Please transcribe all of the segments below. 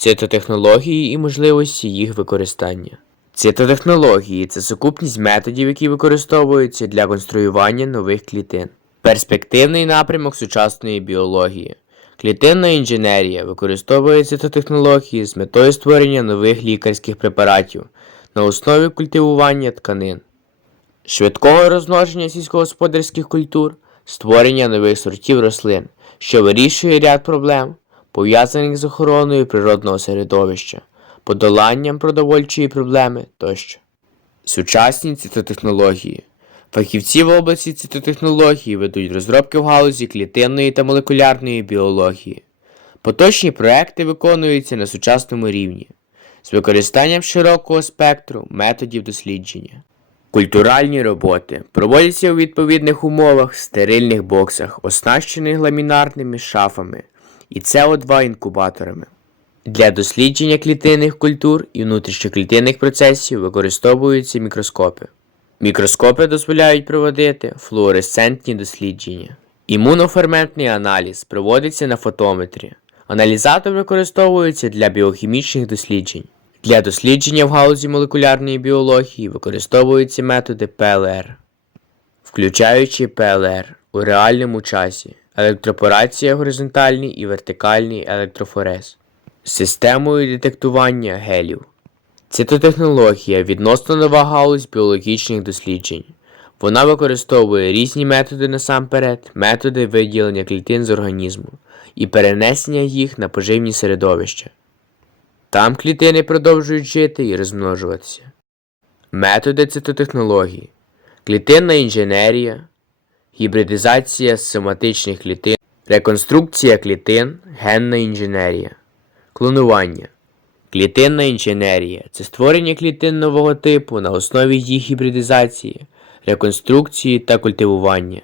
Цитотехнології і можливості їх використання. Цитотехнології це сукупність методів, які використовуються для конструювання нових клітин. Перспективний напрямок сучасної біології. Клітинна інженерія використовує цитотехнології з метою створення нових лікарських препаратів на основі культивування тканин, швидкого розмноження сільськогосподарських культур, створення нових сортів рослин, що вирішує ряд проблем, пов'язаних з охороною природного середовища, подоланням продовольчої проблеми тощо. Сучасні цитотехнології. Фахівці в області цитотехнології ведуть розробки в галузі клітинної та молекулярної біології. Поточні проекти виконуються на сучасному рівні з використанням широкого спектру методів дослідження. Культуральні роботи проводяться у відповідних умовах в стерильних боксах, оснащених ламінарними шафами і СО2 інкубаторами. Для дослідження клітинних культур і внутрішньоклітинних процесів використовуються мікроскопи. Мікроскопи дозволяють проводити флуоресцентні дослідження. Імуноферментний аналіз проводиться на фотометрі. Аналізатор використовується для біохімічних досліджень. Для дослідження в галузі молекулярної біології використовуються методи ПЛР, включаючи ПЛР у реальному часі, електропорація горизонтальний і вертикальний електрофорез, системою детектування гелів. Цитотехнологія відносно нова галузь біологічних досліджень. Вона використовує різні методи насамперед, методи виділення клітин з організму і перенесення їх на поживні середовища. Там клітини продовжують жити і розмножуватися. Методи цитотехнології, клітинна інженерія, гібридизація соматичних клітин, реконструкція клітин, генна інженерія, клонування. Клітинна інженерія це створення клітин нового типу на основі їх гібридизації, реконструкції та культивування.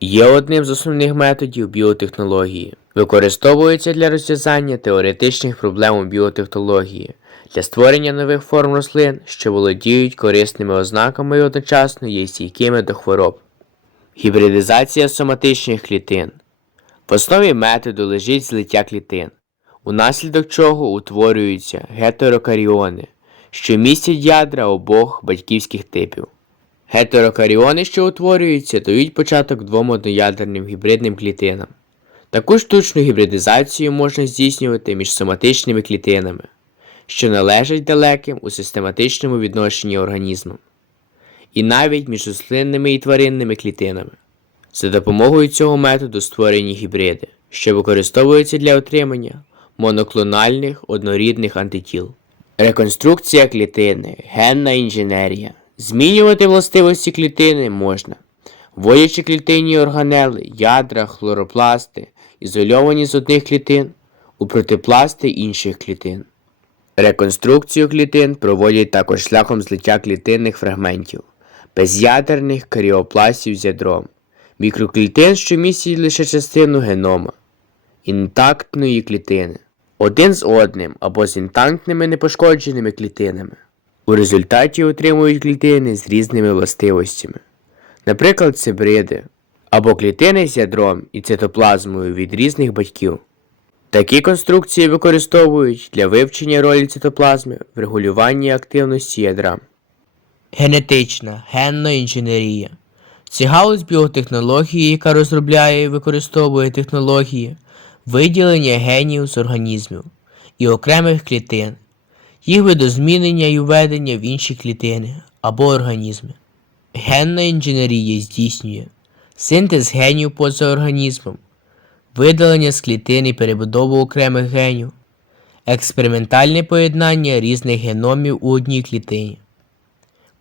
Є одним з основних методів біотехнології. Використовується для розв'язання теоретичних проблем у біотехнології, для створення нових форм рослин, що володіють корисними ознаками і одночасно є стійкими до хвороб. Гібридизація соматичних клітин. В основі методу лежить злиття клітин, унаслідок чого утворюються гетерокаріони, що містять ядра обох батьківських типів. Гетерокаріони, що утворюються, дають початок двом одноядерним гібридним клітинам. Таку штучну гібридизацію можна здійснювати між соматичними клітинами, що належать далеким у систематичному відношенні організмам, і навіть між рослинними і тваринними клітинами. За допомогою цього методу створені гібриди, що використовуються для отримання моноклональних однорідних антитіл. Реконструкція клітини, генна інженерія. Змінювати властивості клітини можна, вводячи клітинні органели, ядра, хлоропласти, ізольовані з одних клітин у протипласти інших клітин. Реконструкцію клітин проводять також шляхом злиття клітинних фрагментів, безядерних каріопластів з ядром, мікроклітин, що містять лише частину генома, інтактної клітини, один з одним або з інтактними непошкодженими клітинами. У результаті отримують клітини з різними властивостями, наприклад, цибриди, або клітини з ядром і цитоплазмою від різних батьків. Такі конструкції використовують для вивчення ролі цитоплазми в регулюванні активності ядра. Генетична генна інженерія. Це галузь біотехнології, яка розробляє і використовує технології виділення генів з організмів і окремих клітин, їх видозмінення і введення в інші клітини або організми. Генна інженерія здійснює синтез генів поза організмом, видалення з клітин і перебудову окремих генів, експериментальне поєднання різних геномів у одній клітині,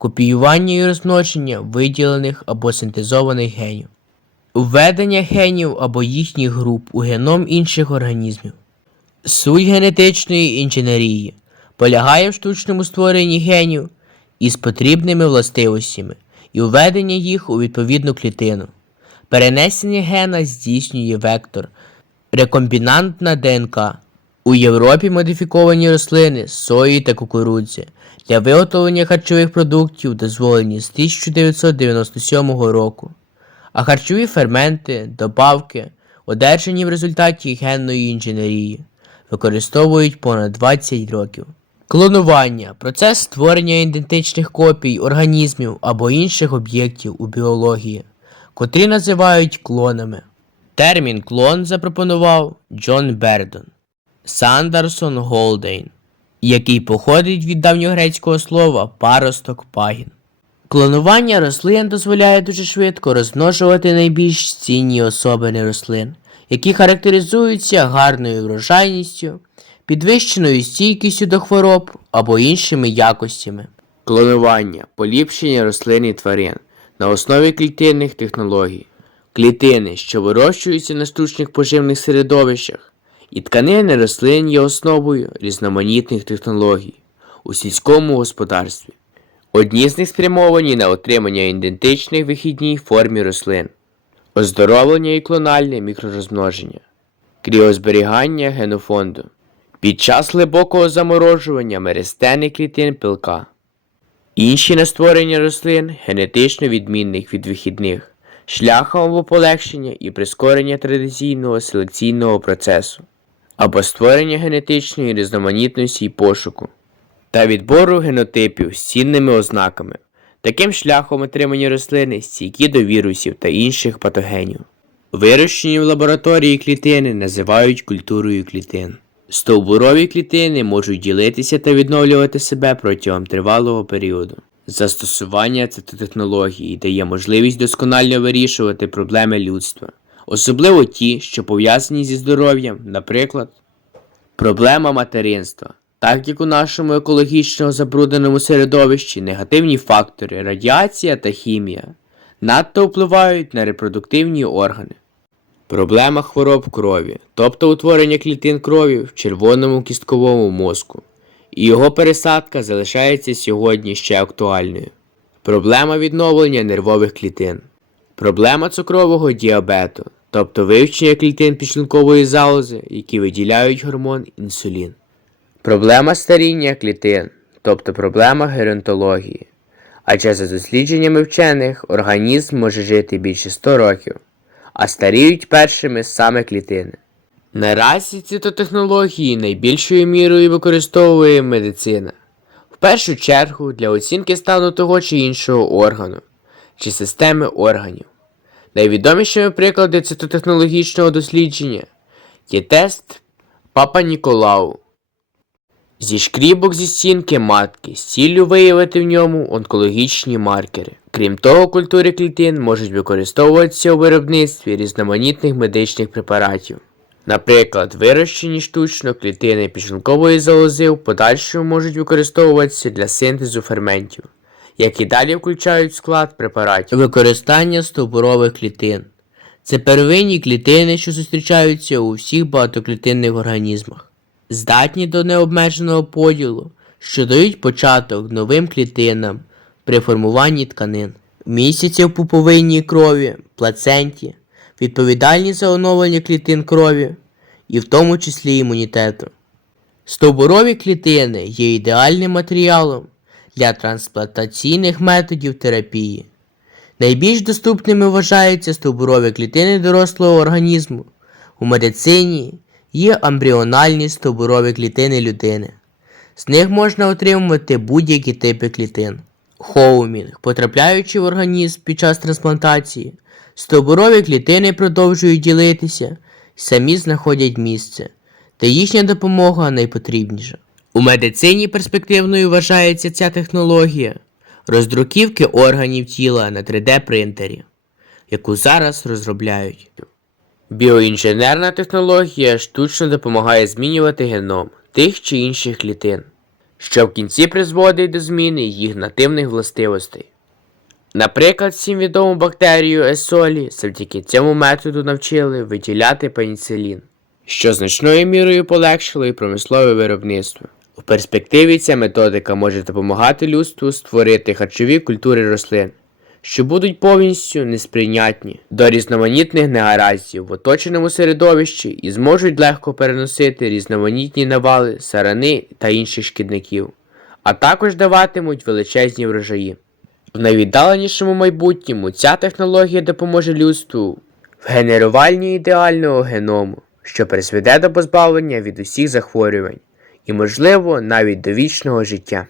копіювання і розмноження виділених або синтезованих генів, введення генів або їхніх груп у геном інших організмів. Суть генетичної інженерії полягає в штучному створенні генів із потрібними властивостями і введення їх у відповідну клітину. Перенесення гена здійснює вектор рекомбінантна ДНК. У Європі модифіковані рослини сої та кукурудзи для виготовлення харчових продуктів дозволені з 1997 року, а харчові ферменти, добавки, одержані в результаті генної інженерії, використовують понад 20 років. Клонування процес створення ідентичних копій організмів або інших об'єктів у біології, котрі називають клонами. Термін клон запропонував Джон Бердон Сандерсон Голдейн, який походить від давньогрецького слова паросток пагін. Клонування рослин дозволяє дуже швидко розмножувати найбільш цінні особини рослин, які характеризуються гарною врожайністю, підвищеною стійкістю до хвороб або іншими якостями. Клонування поліпшення рослин і тварин на основі клітинних технологій. Клітини, що вирощуються на штучних поживних середовищах, і тканини рослин є основою різноманітних технологій у сільському господарстві. Одні з них спрямовані на отримання ідентичних вихідній формі рослин, оздоровлення і клональне мікророзмноження, кріозберігання генофонду, під час глибокого заморожування меристени клітин пилка, інші на створення рослин генетично відмінних від вихідних, шляхом полегшення і прискорення традиційного селекційного процесу, або створення генетичної різноманітності і пошуку та відбору генотипів з цінними ознаками. Таким шляхом отримані рослини стійкі до вірусів та інших патогенів. Вирощені в лабораторії клітини називають культурою клітин. Стовбурові клітини можуть ділитися та відновлювати себе протягом тривалого періоду. Застосування цитотехнології дає можливість досконально вирішувати проблеми людства, особливо ті, що пов'язані зі здоров'ям, наприклад, Проблема материнства. Так як у нашому екологічно забрудненому середовищі негативні фактори, радіація та хімія надто впливають на репродуктивні органи. Проблема хвороб крові, тобто утворення клітин крові в червоному кістковому мозку, і його пересадка залишається сьогодні ще актуальною. Проблема відновлення нервових клітин. Проблема цукрового діабету, тобто вивчення клітин підшлункової залози, які виділяють гормон інсулін. Проблема старіння клітин, тобто проблема геронтології. Адже за дослідженнями вчених організм може жити більше 100 років, а старіють першими саме клітини. Наразі цитотехнології найбільшою мірою використовує медицина. В першу чергу для оцінки стану того чи іншого органу чи системи органів. Найвідомішими приклади цитотехнологічного дослідження є тест Папа Ніколау зі шкрібок зі стінки матки з ціллю виявити в ньому онкологічні маркери. Крім того, культури клітин можуть використовуватися у виробництві різноманітних медичних препаратів. Наприклад, вирощені штучно клітини підшлункової залози в подальшому можуть використовуватися для синтезу ферментів, які далі включають склад препаратів. Використання стовбурових клітин це первинні клітини, що зустрічаються у всіх багатоклітинних організмах, здатні до необмеженого поділу, що дають початок новим клітинам при формуванні тканин. Місяці в пуповинній крові, плаценті, відповідальні за оновлення клітин крові, і в тому числі імунітету. Стовбурові клітини є ідеальним матеріалом для трансплантаційних методів терапії. Найбільш доступними вважаються стовбурові клітини дорослого організму. У медицині є амбріональні стовбурові клітини людини. З них можна отримувати будь-які типи клітин. Хоумінг, потрапляючи в організм під час трансплантації, стовбурові клітини продовжують ділитися, самі знаходять місце, та їхня допомога найпотрібніша. У медицині перспективною вважається ця технологія роздруківки органів тіла на 3D принтері, яку зараз розробляють. Біоінженерна технологія штучно допомагає змінювати геном тих чи інших клітин, що в кінці призводить до зміни їх нативних властивостей. Наприклад, всім відому бактерію есолі завдяки цьому методу навчили виділяти пеніцилін, що значною мірою полегшило і промислове виробництво. У перспективі ця методика може допомагати людству створити харчові культури рослин, що будуть повністю несприйнятні до різноманітних негараздів в оточеному середовищі і зможуть легко переносити різноманітні навали, сарани та інших шкідників, а також даватимуть величезні врожаї. В найвіддаленішому майбутньому ця технологія допоможе людству в генеруванні ідеального геному, що призведе до позбавлення від усіх захворювань і, можливо, навіть до вічного життя.